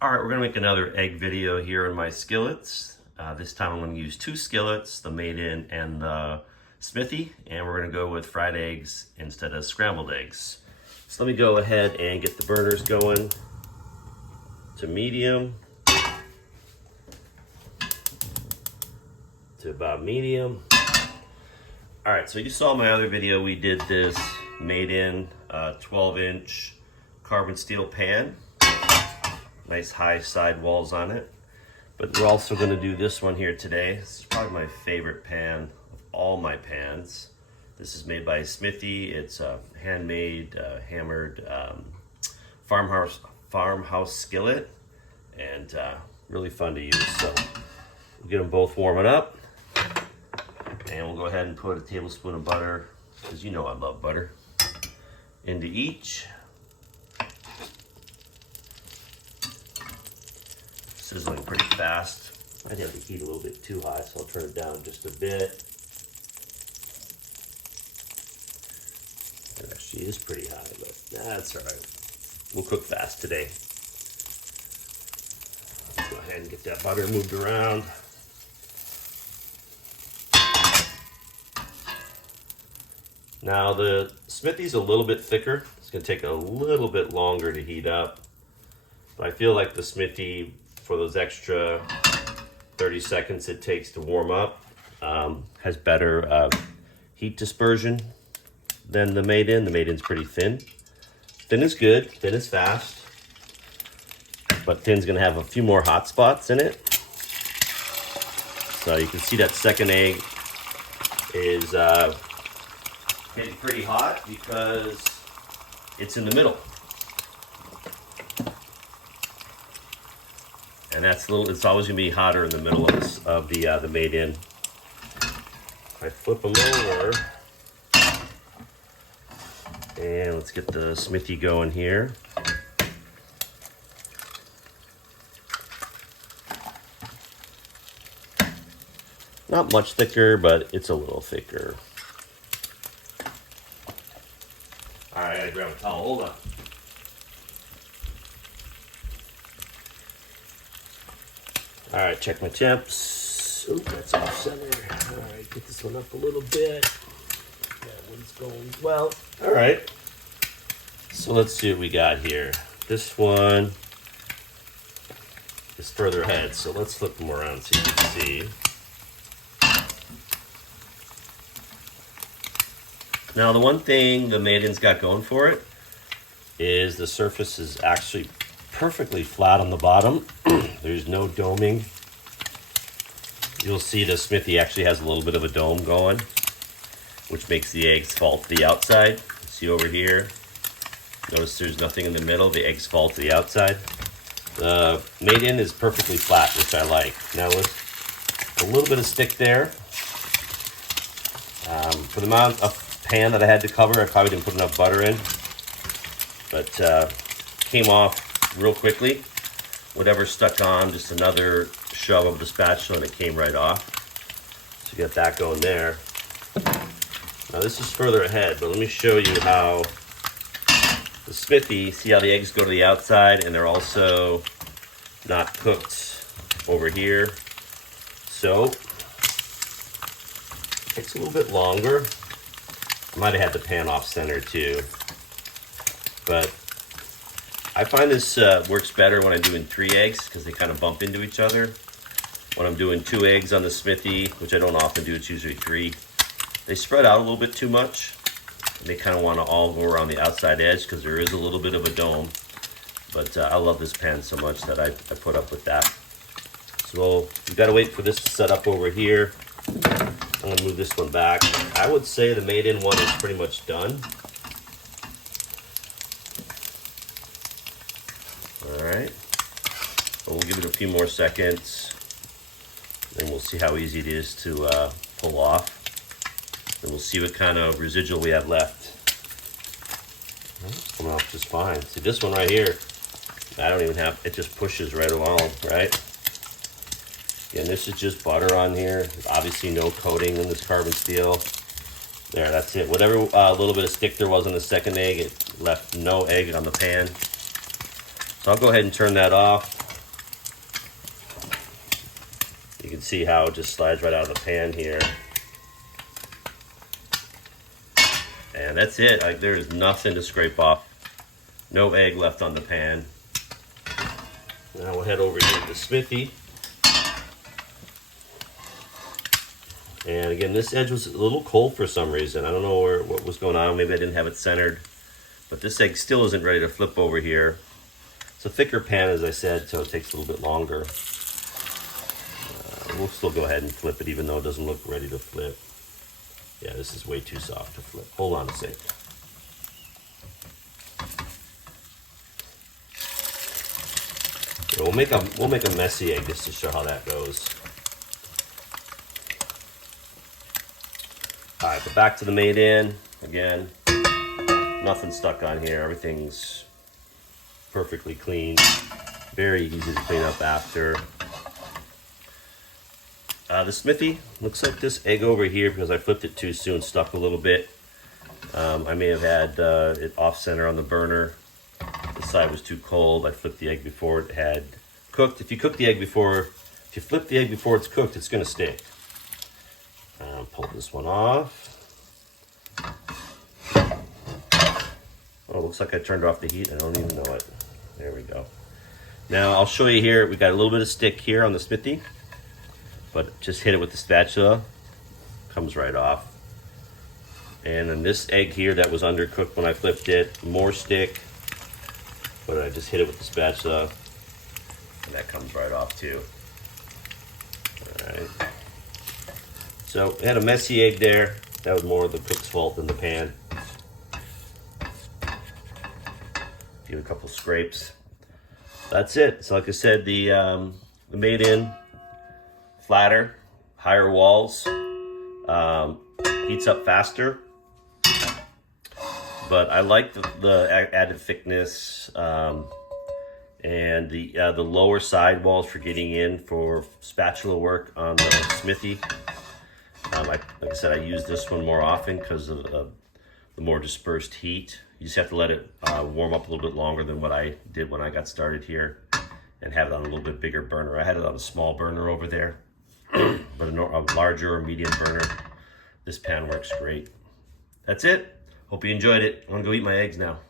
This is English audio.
All right, we're gonna make another egg video here in my skillets. This time I'm gonna use two skillets, the made-in and the Smithey, and we're gonna go with fried eggs instead of scrambled eggs. So let me go ahead and get the burners going to medium, to about medium. All right, so you saw my other video, we did this made-in 12-inch carbon steel pan. Nice high side walls on it. But we're also gonna do this one here today. This is probably my favorite pan of all my pans. This is made by Smithey. It's a handmade, hammered farmhouse skillet, and really fun to use. So we'll get them both warming up, and we'll go ahead and put a tablespoon of butter, because you know I love butter, into each. Sizzling pretty fast. I'd have the heat a little bit too high, so I'll turn it down just a bit. It actually is pretty high, but that's all right. We'll cook fast today. Let's go ahead and get that butter moved around. Now the Smithey's a little bit thicker. It's gonna take a little bit longer to heat up, but I feel like the Smithey, for those extra 30 seconds it takes to warm up, has better heat dispersion than the made-in. The made-in's pretty thin. Thin is good, thin is fast, but thin's gonna have a few more hot spots in it. So you can see that second egg is getting pretty hot because it's in the middle. And that's it's always gonna be hotter in the middle of the made-in. I flip them over, and let's get the Smithey going here. Not much thicker, but it's a little thicker. All right, I gotta grab a towel, hold on. All right, check my temps. Oh, that's off center. All right, get this one up a little bit. That one's going well. All right. So let's see what we got here. This one is further ahead, so let's flip them around so you can see. Now, the one thing the made-in's got going for it is the surface is actually perfectly flat on the bottom. There's no doming. You'll see the Smithey actually has a little bit of a dome going, which makes the eggs fall to the outside. See over here, notice there's nothing in the middle. The eggs fall to the outside. The made-in is perfectly flat, which I like. Now with a little bit of stick there, for the amount of pan that I had to cover, I probably didn't put enough butter in, but came off real quickly. Whatever stuck on, just another shove of the spatula, and it came right off. So you got that going there. Now this is further ahead, but let me show you how the Smithey, see how the eggs go to the outside and they're also not cooked over here. So it takes a little bit longer. I might have had the pan off center too, but I find this works better when I'm doing 3 eggs because they kind of bump into each other. When I'm doing 2 eggs on the Smithey, which I don't often do, it's usually 3, they spread out a little bit too much. And they kind of want to all go around the outside edge because there is a little bit of a dome. But I love this pan so much that I put up with that. So we've got to wait for this to set up over here. I'm going to move this one back. I would say the made-in one is pretty much done. All right, so we'll give it a few more seconds, then we'll see how easy it is to pull off. Then we'll see what kind of residual we have left. It's coming off just fine. See this one right here, I don't even have, it just pushes right along, right? Again, this is just butter on here. There's obviously no coating in this carbon steel. There, that's it. Whatever little bit of stick there was on the second egg, it left no egg on the pan. So I'll go ahead and turn that off. You can see how it just slides right out of the pan here. And that's it. Like, there is nothing to scrape off. No egg left on the pan. Now we'll head over here to the Smithey. And again, this edge was a little cold for some reason. I don't know what was going on. Maybe I didn't have it centered. But this egg still isn't ready to flip over here. It's a thicker pan, as I said, so it takes a little bit longer. We'll still go ahead and flip it, even though it doesn't look ready to flip. Yeah, this is way too soft to flip. Hold on a sec. We'll make a messy egg just to show how that goes. All right, but back to the made in again. Nothing stuck on here. Everything's perfectly clean. Very easy to clean up after. The Smithey looks like this egg over here, because I flipped it too soon, stuck a little bit. I may have had it off center on the burner. The side was too cold. I flipped the egg before it had cooked. If you flip the egg before it's cooked, it's going to stick. Pull this one off. Oh, looks like I turned off the heat. I don't even know it. There we go. Now I'll show you here. We got a little bit of stick here on the Smithey, but just hit it with the spatula. Comes right off. And then this egg here that was undercooked when I flipped it, more stick. But I just hit it with the spatula, and that comes right off too. All right. So it had a messy egg there. That was more of the cook's fault than the pan. Give it a couple scrapes. That's it. So like I said, the made in flatter, higher walls, heats up faster. But I like the added thickness and the lower side walls for getting in for spatula work on the Smithey. Like I said, I use this one more often because of the more dispersed heat. You just have to let it warm up a little bit longer than what I did when I got started here, and have it on a little bit bigger burner. I had it on a small burner over there, but a larger or medium burner, this pan works great. That's it. Hope you enjoyed it. I'm gonna go eat my eggs now.